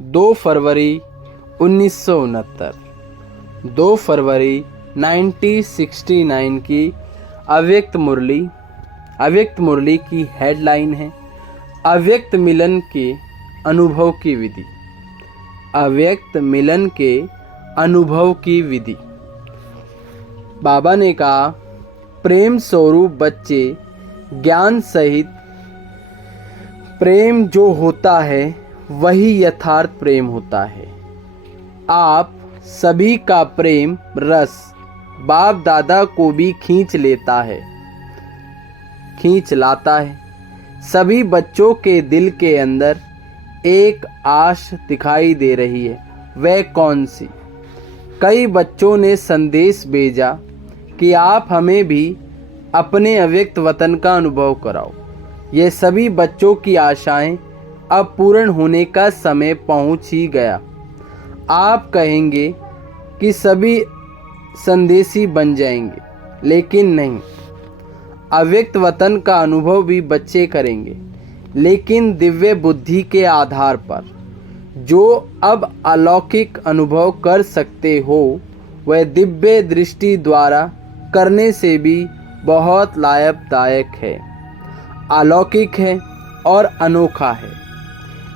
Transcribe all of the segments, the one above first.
2 फरवरी 1969, 2 फरवरी 1969 की अव्यक्त मुरली की हेडलाइन है अव्यक्त मिलन के अनुभव की विधि। अव्यक्त मिलन के अनुभव की विधि। बाबा ने कहा, प्रेम स्वरूप बच्चे ज्ञान सहित प्रेम जो होता है वही यथार्थ प्रेम होता है। आप सभी का प्रेम रस बाप दादा को भी खींच लाता है। सभी बच्चों के दिल के अंदर एक आश दिखाई दे रही है। वह कौन सी? कई बच्चों ने संदेश भेजा कि आप हमें भी अपने अव्यक्त वतन का अनुभव कराओ। ये सभी बच्चों की आशाएं अब पूर्ण होने का समय पहुंच ही गया। आप कहेंगे कि सभी संदेशी बन जाएंगे, लेकिन नहीं। अव्यक्त वतन का अनुभव भी बच्चे करेंगे, लेकिन दिव्य बुद्धि के आधार पर। जो अब अलौकिक अनुभव कर सकते हो वह दिव्य दृष्टि द्वारा करने से भी बहुत लाभदायक है, अलौकिक है और अनोखा है।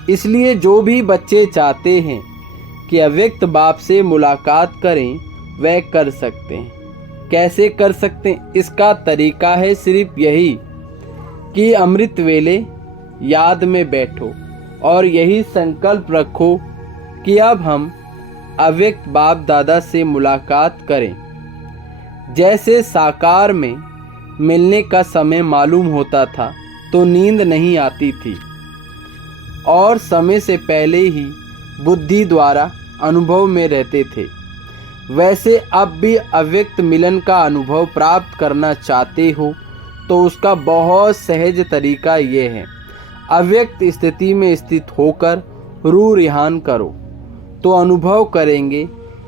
इसलिए जो भी बच्चे चाहते हैं कि अव्यक्त बाप से मुलाकात करें वह कर सकते हैं। कैसे कर सकते हैं? इसका तरीका है सिर्फ यही कि अमृत वेले याद में बैठो और यही संकल्प रखो कि अब हम अव्यक्त बाप दादा से मुलाकात करें। जैसे साकार में मिलने का समय मालूम होता था तो नींद नहीं आती थी और समय से पहले ही बुद्धि द्वारा अनुभव में रहते थे, वैसे अब भी अव्यक्त मिलन का अनुभव प्राप्त करना चाहते हो तो उसका बहुत सहज तरीका ये है। अव्यक्त स्थिति में स्थित होकर रूह रिहान करो तो अनुभव करेंगे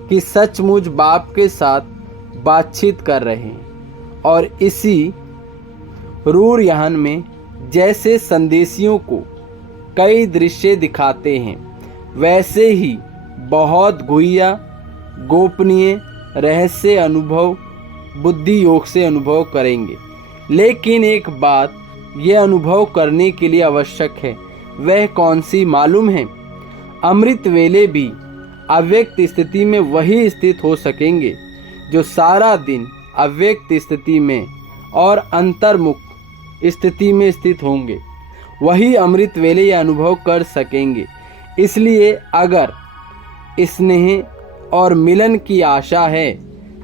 कि सचमुच बाप के साथ बातचीत कर रहे हैं। और इसी रूह रिहान में जैसे संदेशियों को कई दृश्य दिखाते हैं, वैसे ही बहुत गुह्य गोपनीय रहस्य अनुभव बुद्धि योग से अनुभव करेंगे। लेकिन एक बात यह अनुभव करने के लिए आवश्यक है, वह कौन सी मालूम है? अमृत वेले भी अव्यक्त स्थिति में वही स्थित हो सकेंगे जो सारा दिन अव्यक्त स्थिति में और अंतर्मुख स्थिति में स्थित होंगे। वही अमृत वेले यह अनुभव कर सकेंगे। इसलिए अगर स्नेह और मिलन की आशा है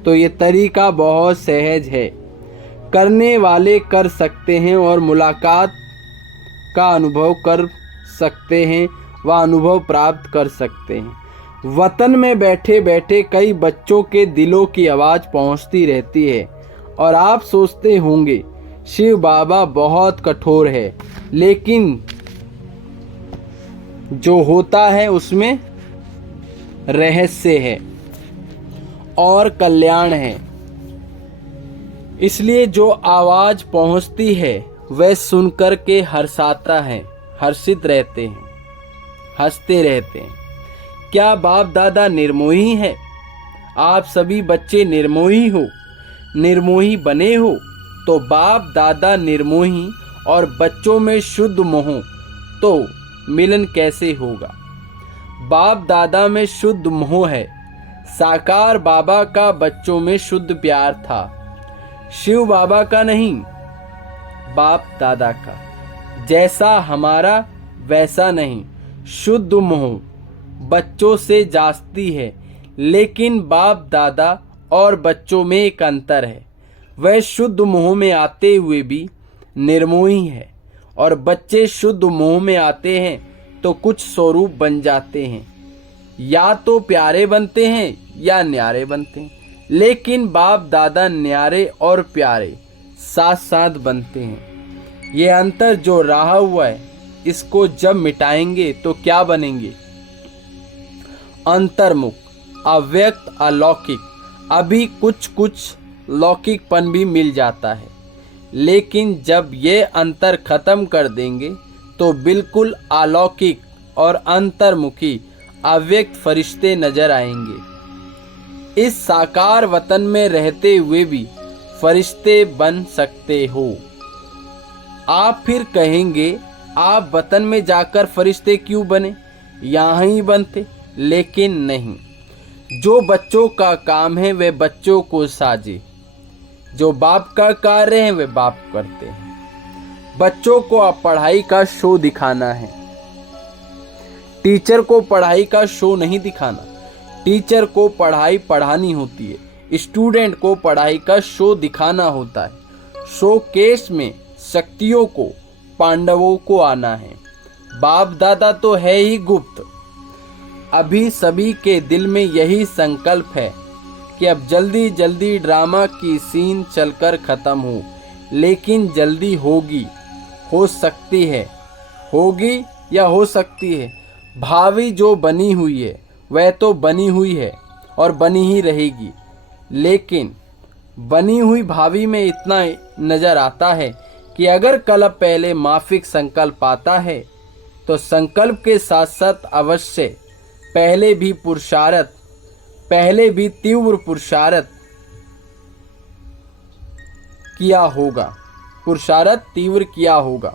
तो ये तरीका बहुत सहज है। करने वाले कर सकते हैं और मुलाकात का अनुभव कर सकते हैं, वह अनुभव प्राप्त कर सकते हैं। वतन में बैठे बैठे कई बच्चों के दिलों की आवाज़ पहुंचती रहती है और आप सोचते होंगे शिव बाबा बहुत कठोर है, लेकिन जो होता है उसमें रहस्य है और कल्याण है। इसलिए जो आवाज़ पहुंचती है वह सुनकर के हर्षाता है, हर्षित रहते हैं, हंसते रहते हैं। क्या बाप दादा निर्मोही है? आप सभी बच्चे निर्मोही हो, निर्मोही बने हो तो बाप दादा निर्मोही और बच्चों में शुद्ध मोह, तो मिलन कैसे होगा? बाप दादा में शुद्ध मोह है। साकार बाबा का बच्चों में शुद्ध प्यार था, शिव बाबा का नहीं, बाप दादा का। जैसा हमारा वैसा नहीं। शुद्ध मोह बच्चों से जाती है, लेकिन बाप दादा और बच्चों में एक अंतर है। वह शुद्ध मोह में आते हुए भी निर्मोही है और बच्चे शुद्ध मोह में आते हैं तो कुछ स्वरूप बन जाते हैं, या तो प्यारे बनते हैं या न्यारे बनते हैं। लेकिन बाप दादा न्यारे और प्यारे साथ साथ बनते हैं। ये अंतर जो रहा हुआ है, इसको जब मिटाएंगे तो क्या बनेंगे? अंतर्मुख, अव्यक्त, अलौकिक। अभी कुछ कुछ लौकिकपन भी मिल जाता है, लेकिन जब ये अंतर खत्म कर देंगे तो बिल्कुल अलौकिक और अंतर्मुखी अव्यक्त फरिश्ते नजर आएंगे। इस साकार वतन में रहते हुए भी फरिश्ते बन सकते हो। आप फिर कहेंगे, आप वतन में जाकर फरिश्ते क्यों बने, यहाँ ही बनते। लेकिन नहीं, जो बच्चों का काम है वे बच्चों को साजे, जो बाप का कार्य है वे बाप करते हैं। बच्चों को अब पढ़ाई का शो दिखाना है, टीचर को पढ़ाई का शो नहीं दिखाना। टीचर को पढ़ाई पढ़ानी होती है, स्टूडेंट को पढ़ाई का शो दिखाना होता है। शो केस में शक्तियों को, पांडवों को आना है। बाप दादा तो है ही गुप्त। अभी सभी के दिल में यही संकल्प है कि अब जल्दी जल्दी ड्रामा की सीन चलकर खत्म हो। लेकिन जल्दी होगी, हो सकती है, होगी या हो सकती है। भावी जो बनी हुई है वह तो बनी हुई है और बनी ही रहेगी। लेकिन बनी हुई भावी में इतना नजर आता है कि अगर कल्प पहले माफिक संकल्प आता है तो संकल्प के साथ साथ अवश्य पहले भी पुरुषार्थ, पहले भी तीव्र पुरुषार्थ किया होगा, पुरुषार्थ तीव्र किया होगा।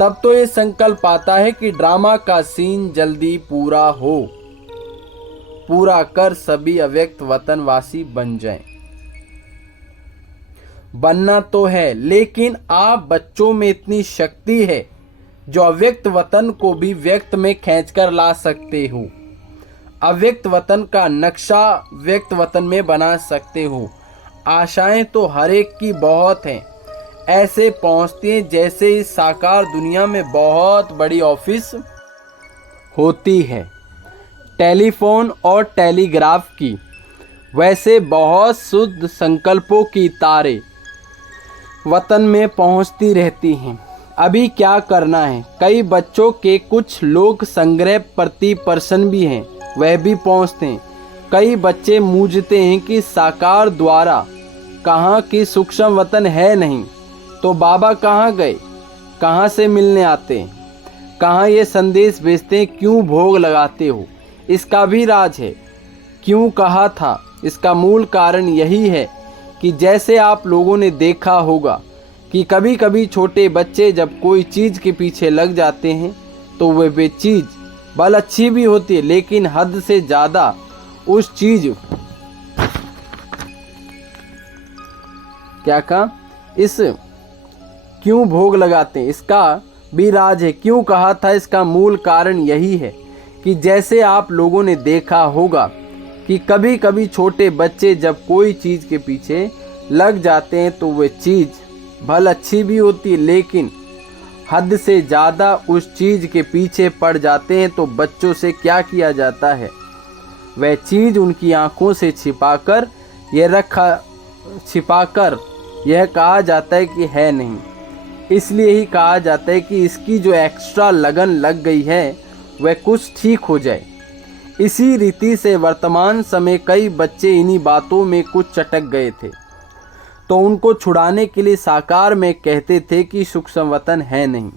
तब तो ये संकल्प आता है कि ड्रामा का सीन जल्दी पूरा हो, पूरा कर सभी अव्यक्त वतनवासी बन जाएं। बनना तो है, लेकिन आप बच्चों में इतनी शक्ति है जो अव्यक्त वतन को भी व्यक्त में खींचकर ला सकते हो। अव्यक्त वतन का नक्शा व्यक्त वतन में बना सकते हो। आशाएं तो हर एक की बहुत हैं, ऐसे पहुंचती हैं जैसे इस साकार दुनिया में बहुत बड़ी ऑफिस होती है टेलीफोन और टेलीग्राफ की। वैसे बहुत शुद्ध संकल्पों की तारे वतन में पहुंचती रहती हैं। अभी क्या करना है, कई बच्चों के कुछ लोक संग्रह प्रति पर्सन भी हैं, वह भी पहुंचते हैं। कई बच्चे मूझते हैं कि साकार द्वारा कहाँ की सूक्ष्म वतन है नहीं, तो बाबा कहाँ गए, कहाँ से मिलने आते हैं, कहाँ ये संदेश भेजते हैं, क्यों भोग लगाते हो। इसका भी राज है। क्यों कहा था, इसका मूल कारण यही है कि जैसे आप लोगों ने देखा होगा कि कभी कभी छोटे बच्चे जब कोई चीज़ के पीछे लग जाते हैं तो वे चीज़ भले अच्छी भी होती है, लेकिन हद से ज़्यादा उस चीज़ क्या कहा, इस क्यों भोग लगाते हैं, इसका भी राज है। क्यों कहा था, इसका मूल कारण यही है कि जैसे आप लोगों ने देखा होगा कि कभी कभी छोटे बच्चे जब कोई चीज़ के पीछे लग जाते हैं तो वे चीज़ भले अच्छी भी होती है, लेकिन हद से ज़्यादा उस चीज़ के पीछे पड़ जाते हैं तो बच्चों से क्या किया जाता है, वह चीज़ उनकी आंखों से छिपाकर यह कहा जाता है कि है नहीं। इसलिए ही कहा जाता है कि इसकी जो एक्स्ट्रा लगन लग गई है वह कुछ ठीक हो जाए। इसी रीति से वर्तमान समय कई बच्चे इन्हीं बातों में कुछ चटक गए थे, तो उनको छुड़ाने के लिए साकार में कहते थे कि सूक्ष्म वतन है नहीं।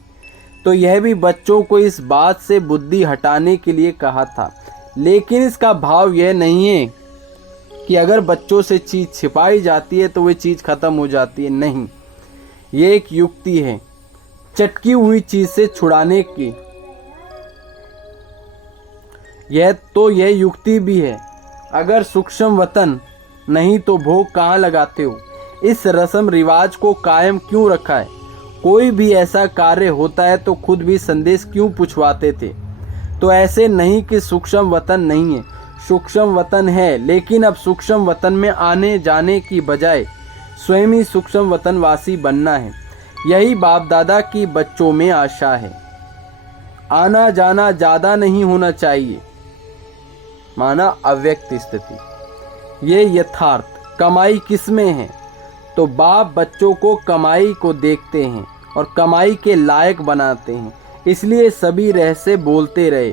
तो यह भी बच्चों को इस बात से बुद्धि हटाने के लिए कहा था। लेकिन इसका भाव यह नहीं है कि अगर बच्चों से चीज़ छिपाई जाती है तो वह चीज़ खत्म हो जाती है। नहीं, ये एक युक्ति है चटकी हुई चीज़ से छुड़ाने की। यह युक्ति भी है। अगर सूक्ष्म वतन नहीं तो भोग कहाँ लगाते हो। इस रस्म रिवाज को कायम क्यों रखा है। कोई भी ऐसा कार्य होता है तो खुद भी संदेश क्यों पूछवाते थे। तो ऐसे नहीं कि सूक्ष्म वतन नहीं है, सूक्ष्म वतन है, लेकिन अब सूक्ष्म वतन में आने जाने की बजाय स्वयं ही सूक्ष्म वतनवासी बनना है। यही बाप दादा की बच्चों में आशा है। आना जाना ज़्यादा नहीं होना चाहिए, माना अव्यक्त स्थिति। ये यथार्थ कमाई किसमें है, तो बाप बच्चों को कमाई को देखते हैं और कमाई के लायक बनाते हैं। इसलिए सभी रहस्य बोलते रहे।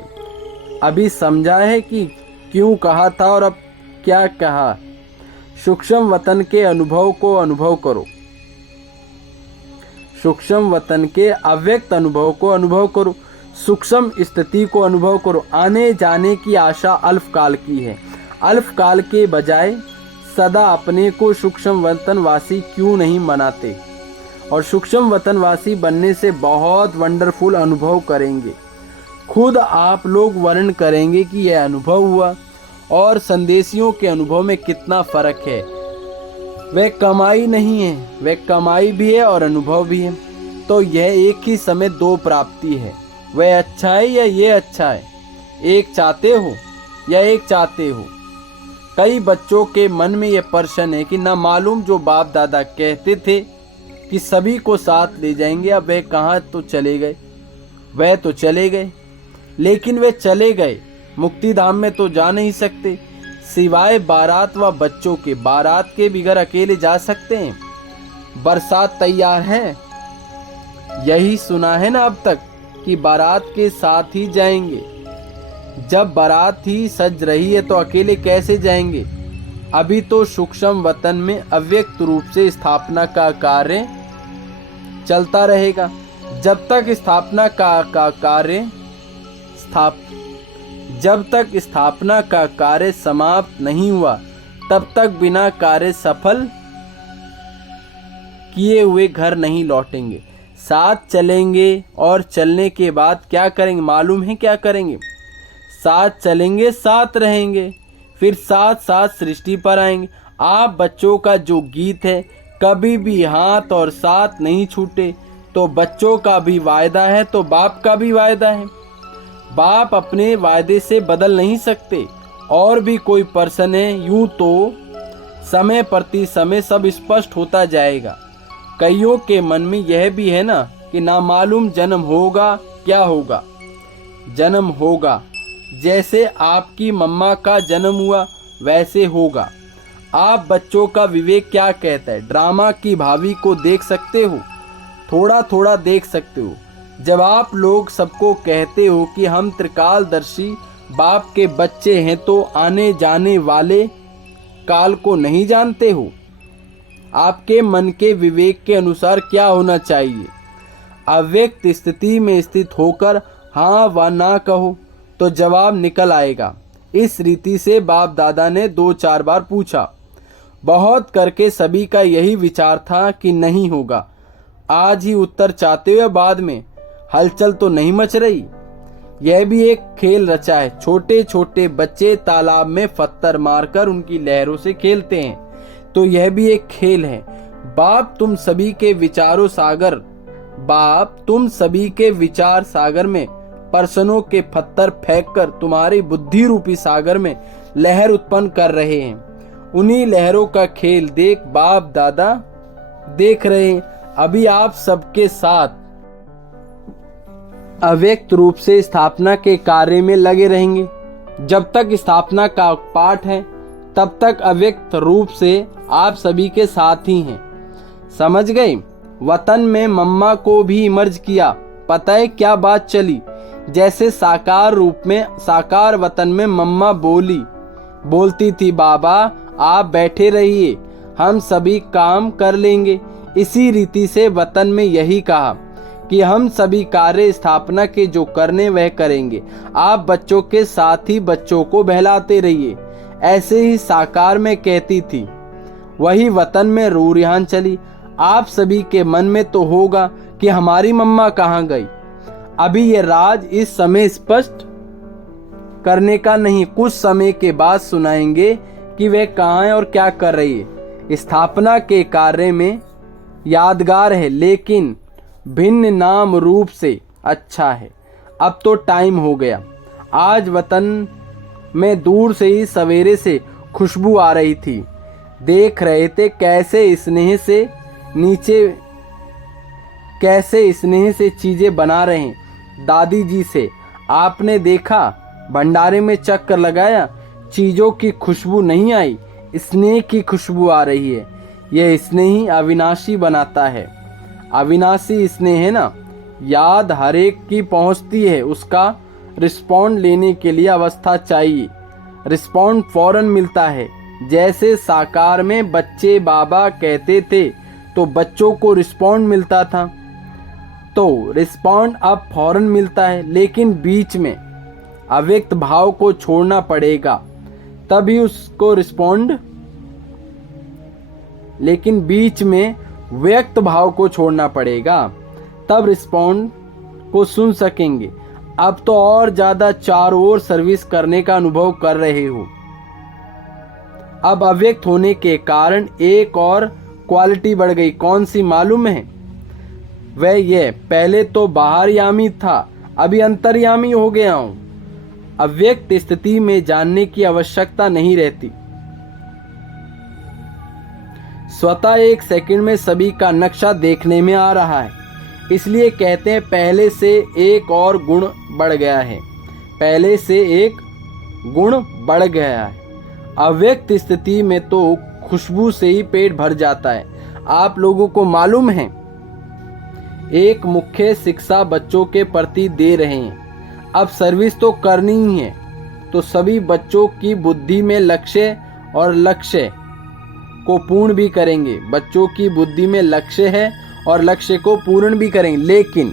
अभी समझा है कि क्यों कहा था और अब क्या कहा। सूक्ष्म वतन के अनुभव को अनुभव करो, सूक्ष्म वतन के अव्यक्त अनुभव को अनुभव करो। सूक्ष्म स्थिति को अनुभव करो। आने जाने की आशा अल्पकाल की है। अल्पकाल के बजाय सदा अपने को सूक्ष्म वतनवासी क्यों नहीं मनाते, और सूक्ष्म वतनवासी बनने से बहुत वंडरफुल अनुभव करेंगे। खुद आप लोग वर्णन करेंगे कि यह अनुभव हुआ और संदेशियों के अनुभव में कितना फर्क है। वह कमाई नहीं है, वह कमाई भी है और अनुभव भी है। तो यह एक ही समय दो प्राप्ति है। वह अच्छा है या ये अच्छा है, एक चाहते हो या एक चाहते हो। कई बच्चों के मन में यह प्रश्न है कि ना मालूम जो बाप दादा कहते थे कि सभी को साथ ले जाएंगे, अब वह कहाँ तो चले गए। वह तो चले गए, लेकिन वे चले गए, मुक्ति धाम में तो जा नहीं सकते, सिवाय बारात व बच्चों के। बारात के बिगर अकेले जा सकते हैं? बरसात तैयार है, यही सुना है ना अब तक कि बारात के साथ ही जाएंगे। जब बारात ही सज रही है तो अकेले कैसे जाएंगे? अभी तो सूक्ष्म वतन में अव्यक्त रूप से स्थापना का कार्य चलता रहेगा। जब तक स्थापना का कार्य समाप्त नहीं हुआ, तब तक बिना कार्य सफल किए हुए घर नहीं लौटेंगे। साथ चलेंगे और चलने के बाद क्या करेंगे मालूम है? क्या करेंगे? साथ चलेंगे, साथ रहेंगे, फिर साथ साथ सृष्टि पर आएंगे। आप बच्चों का जो गीत है, कभी भी हाथ और साथ नहीं छूटे, तो बच्चों का भी वायदा है तो बाप का भी वायदा है। बाप अपने वायदे से बदल नहीं सकते। और भी कोई पर्सन है, यूं तो समय प्रति समय सब स्पष्ट होता जाएगा। कईयों के मन में यह भी है ना कि ना मालूम जन्म होगा, क्या होगा? जन्म होगा, जैसे आपकी मम्मा का जन्म हुआ वैसे होगा। आप बच्चों का विवेक क्या कहता है? ड्रामा की भावी को देख सकते हो, थोड़ा थोड़ा देख सकते हो। जब आप लोग सबको कहते हो कि हम त्रिकालदर्शी बाप के बच्चे हैं, तो आने जाने वाले काल को नहीं जानते हो? आपके मन के विवेक के अनुसार क्या होना चाहिए? अव्यक्त स्थिति में स्थित होकर हाँ व ना कहो तो जवाब निकल आएगा। इस रीति से बाप दादा ने 2-4 बार पूछा। बहुत करके सभी का यही विचार था कि नहीं होगा। आज ही उत्तर चाहते हुए बाद में हलचल तो नहीं मच रही। यह भी एक खेल रचा है। छोटे छोटे बच्चे तालाब में पत्थर मारकर उनकी लहरों से खेलते हैं, तो यह भी एक खेल है। बाप तुम सभी के विचार सागर में पर्सनों के पत्थर फेंककर तुम्हारी बुद्धि रूपी सागर में लहर उत्पन्न कर रहे हैं। उन्हीं लहरों का खेल देख बाप दादा देख रहे हैं। अभी आप सबके साथ अव्यक्त रूप से स्थापना के कार्य में लगे रहेंगे। जब तक स्थापना का पाठ है, तब तक अव्यक्त रूप से आप सभी के साथ ही हैं। समझ गए? वतन में मम्मा को भी इमर्ज किया। पता है क्या बात चली? जैसे साकार रूप में साकार वतन में मम्मा बोलती थी, बाबा आप बैठे रहिए, हम सभी काम कर लेंगे। इसी रीति से वतन में यही कहा कि हम सभी कार्य स्थापना के जो करने वह करेंगे। आप बच्चों के साथ ही बच्चों को बहलाते रहिए। ऐसे ही साकार में कहती थी, वही वतन में रूरिहान चली। आप सभी के मन में तो होगा कि हमारी मम्मा कहाँ गई। अभी ये राज इस समय स्पष्ट करने का नहीं, कुछ समय के बाद सुनाएंगे कि वे कहाँ है और क्या कर रही है। स्थापना के कार्य में यादगार है, लेकिन भिन्न नाम रूप से अच्छा है। अब तो टाइम हो गया। आज वतन में दूर से ही सवेरे से खुशबू आ रही थी। देख रहे थे कैसे स्नेह से चीजें बना रहे हैं। दादी जी से आपने देखा, भंडारे में चक्कर लगाया, चीजों की खुशबू नहीं आई, स्नेह की खुशबू आ रही है। यह स्नेह ही अविनाशी बनाता है। अविनाशी स्नेह है ना, याद हर एक की पहुंचती है। उसका रिस्पॉन्ड लेने के लिए अवस्था चाहिए, रिस्पॉन्ड फौरन मिलता है। जैसे साकार में बच्चे बाबा कहते थे तो बच्चों को रिस्पॉन्ड मिलता था। तो रिस्पॉन्ड अब फौरन मिलता है, लेकिन बीच में अव्यक्त भाव को छोड़ना पड़ेगा तभी उसको रिस्पॉन्ड, लेकिन बीच में व्यक्त भाव को छोड़ना पड़ेगा तब रिस्पॉन्ड को सुन सकेंगे। अब तो और ज्यादा चारों ओर सर्विस करने का अनुभव कर रहे हो। अब अव्यक्त होने के कारण एक और क्वालिटी बढ़ गई। कौन सी मालूम है? वह ये, पहले तो बाहरयामी था, अभी अंतर्यामी हो गया हूं। अव्यक्त स्थिति में जानने की आवश्यकता नहीं रहती। स्वतः एक सेकंड में सभी का नक्शा देखने में आ रहा है। इसलिए कहते हैं पहले से एक और गुण बढ़ गया है। पहले से एक गुण बढ़ गया है। अव्यक्त स्थिति में तो खुशबू से ही पेट भर जाता है। आप लोगों को मालूम है, एक मुख्य शिक्षा बच्चों के प्रति दे रहे हैं। अब सर्विस तो करनी ही है, तो सभी बच्चों की बुद्धि में लक्ष्य और लक्ष्य को पूर्ण भी करेंगे। बच्चों की बुद्धि में लक्ष्य है और लक्ष्य को पूर्ण भी करेंगे, लेकिन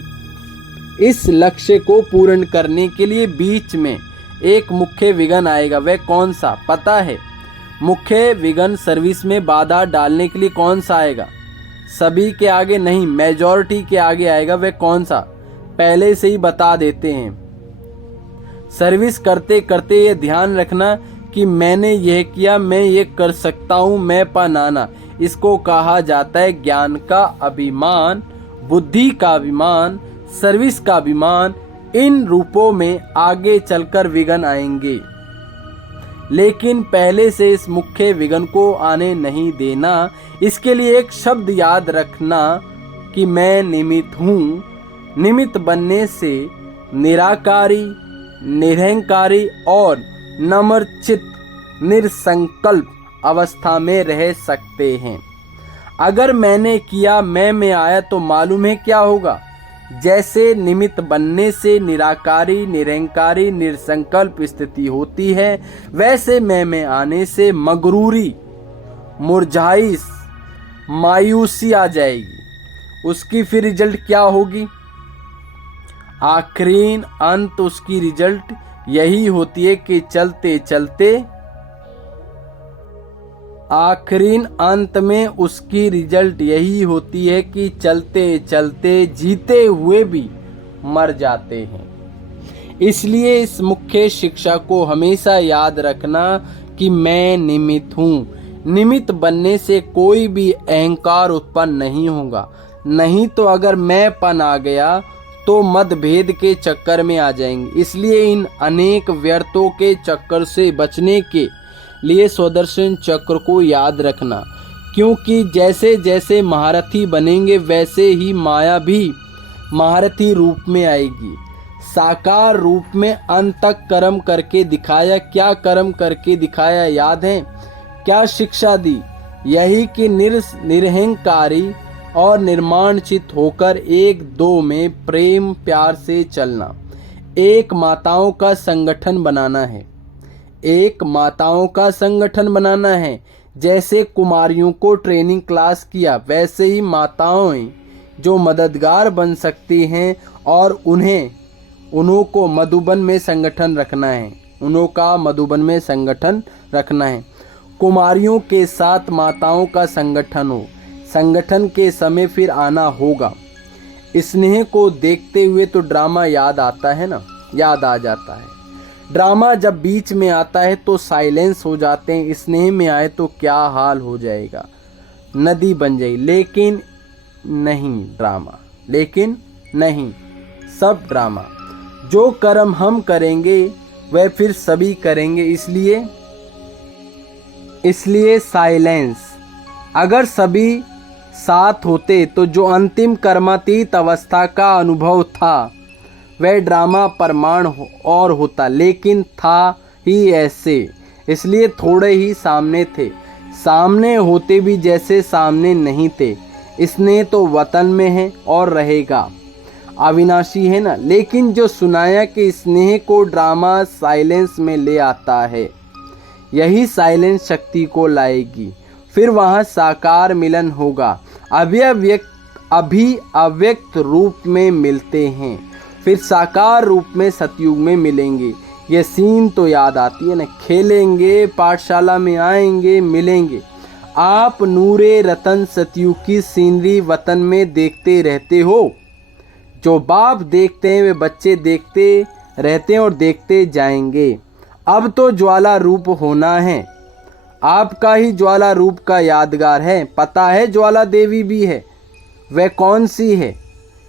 इस लक्ष्य को पूर्ण करने के लिए बीच में एक मुख्य विघ्न आएगा। वह कौन सा पता है? मुख्य विघ्न सर्विस में बाधा डालने के लिए कौन सा आएगा? सभी के आगे नहीं, मेजॉरिटी के आगे आएगा। वह कौन सा? पहले से ही बता देते हैं। सर्विस करते करते ये ध्यान रखना कि मैंने यह किया, मैं ये कर सकता हूँ, मैं पनाना। इसको कहा जाता है ज्ञान का अभिमान, बुद्धि का अभिमान, सर्विस का अभिमान। इन रूपों में आगे चलकर विघ्न आएंगे, लेकिन पहले से इस मुख्य विघ्न को आने नहीं देना। इसके लिए एक शब्द याद रखना कि मैं निमित्त हूँ। निमित्त बनने से निराकारी, निरहंकारी और नम्रचित्त, निरसंकल्प अवस्था में रह सकते हैं। अगर मैंने किया, मैं में आया, तो मालूम है क्या होगा? जैसे निमित्त बनने से निराकारी, निरहंकारी, निरसंकल्प स्थिति होती है, वैसे मैं में आने से मगरूरी, मुरझाई, मायूसी आ जाएगी। उसकी फिर रिजल्ट क्या होगी? आखिरीन अंत उसकी रिजल्ट यही होती है कि चलते चलते, आखिरीन अंत में उसकी रिजल्ट यही होती है कि चलते चलते जीते हुए भी मर जाते हैं। इसलिए इस मुख्य शिक्षा को हमेशा याद रखना कि मैं निमित्त हूँ। निमित्त बनने से कोई भी अहंकार उत्पन्न नहीं होगा। नहीं तो अगर मैंपन आ गया तो मतभेद के चक्कर में आ जाएंगे। इसलिए इन अनेक व्यर्थों के चक्कर से बचने के लिए स्वदर्शन चक्र को याद रखना, क्योंकि जैसे जैसे महारथी बनेंगे वैसे ही माया भी महारथी रूप में आएगी। साकार रूप में अंत तक कर्म करके दिखाया। क्या कर्म करके दिखाया याद है? क्या शिक्षा दी? यही कि निरहंकारी और निर्माणचित होकर एक दो में प्रेम प्यार से चलना। एक माताओं का संगठन बनाना है। एक माताओं का संगठन बनाना है। जैसे कुमारियों को ट्रेनिंग क्लास किया, वैसे ही माताओं जो मददगार बन सकती हैं और उन्हों को मधुबन में संगठन रखना है। उन्हों का मधुबन में संगठन रखना है। कुमारियों के साथ माताओं का संगठन हो। संगठन के समय फिर आना होगा। स्नेह को देखते हुए तो ड्रामा याद आता है ना, याद आ जाता है। ड्रामा जब बीच में आता है तो साइलेंस हो जाते हैं। स्नेह में आए तो क्या हाल हो जाएगा, नदी बन जाएगी। लेकिन नहीं ड्रामा, लेकिन नहीं सब ड्रामा। जो कर्म हम करेंगे वह फिर सभी करेंगे। इसलिए साइलेंस। अगर सभी साथ होते तो जो अंतिम कर्मातीत अवस्था का अनुभव था वह ड्रामा प्रमाण और होता, लेकिन था ही ऐसे। इसलिए थोड़े ही सामने थे। सामने होते भी जैसे सामने नहीं थे। स्नेह तो वतन में है और रहेगा, अविनाशी है ना। लेकिन जो सुनाया कि स्नेह को ड्रामा साइलेंस में ले आता है, यही साइलेंस शक्ति को लाएगी। फिर वहाँ साकार मिलन होगा। अव्यक्त अभी अव्यक्त रूप में मिलते हैं, फिर साकार रूप में सतयुग में मिलेंगे। ये सीन तो याद आती है ना, खेलेंगे पाठशाला में आएंगे मिलेंगे। आप नूरे रतन सतयुग की सीनरी वतन में देखते रहते हो। जो बाप देखते हैं वे बच्चे देखते रहते हैं और देखते जाएंगे। अब तो ज्वाला रूप होना है, आपका ही ज्वाला रूप का यादगार है। पता है ज्वाला देवी भी है, वह कौन सी है?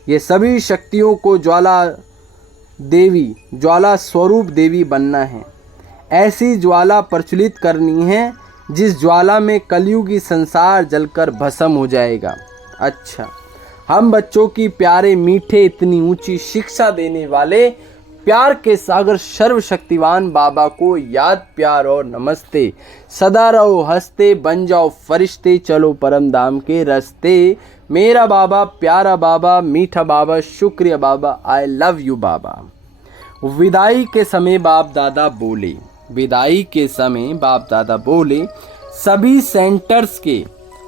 ये सभी शक्तियों को ज्वाला देवी, ज्वाला स्वरूप देवी बनना है। ऐसी ज्वाला प्रज्वलित करनी है जिस ज्वाला में कलयुगी संसार जलकर भस्म हो जाएगा। अच्छा, हम बच्चों की प्यारे मीठे इतनी ऊंची शिक्षा देने वाले प्यार के सागर सर्वशक्तिवान बाबा को याद प्यार और नमस्ते। सदा रहो हंसते, बन जाओ फरिश्ते, चलो परम धाम के रास्ते। मेरा बाबा, प्यारा बाबा, मीठा बाबा, शुक्रिया बाबा, आई लव यू बाबा। विदाई के समय बाप दादा बोले, विदाई के समय बाप दादा बोले, सभी सेंटर्स के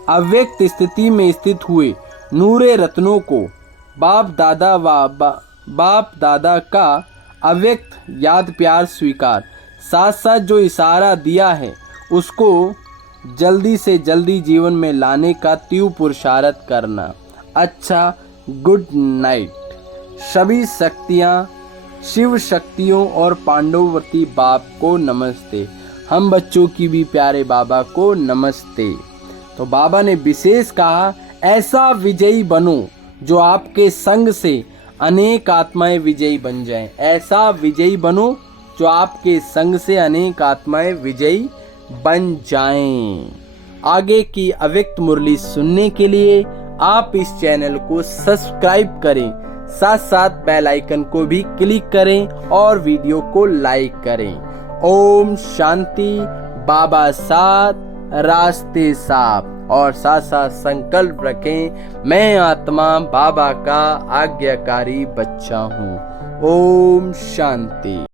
अव्यक्त स्थिति में स्थित हुए नूरे रत्नों को बाप दादा का अव्यक्त याद प्यार स्वीकार। साथ साथ जो इशारा दिया है उसको जल्दी से जल्दी जीवन में लाने का तीव्र पुरुषार्थ करना। अच्छा, गुड नाइट। सभी शक्तियाँ, शिव शक्तियों और पांडववर्ती बाप को नमस्ते। हम बच्चों की भी प्यारे बाबा को नमस्ते। तो बाबा ने विशेष कहा, ऐसा विजयी बनो जो आपके संग से अनेक आत्माएं विजयी बन जाएं। ऐसा विजयी बनो जो आपके संग से अनेक आत्माएं विजयी बन जाएं। आगे की अव्यक्त मुरली सुनने के लिए आप इस चैनल को सब्सक्राइब करें, साथ साथ बेल आइकन को भी क्लिक करें और वीडियो को लाइक करें। ओम शांति। बाबा साथ, रास्ते साफ, और साथ साथ संकल्प रखें, मैं आत्मा बाबा का आज्ञाकारी बच्चा हूँ। ओम शांति।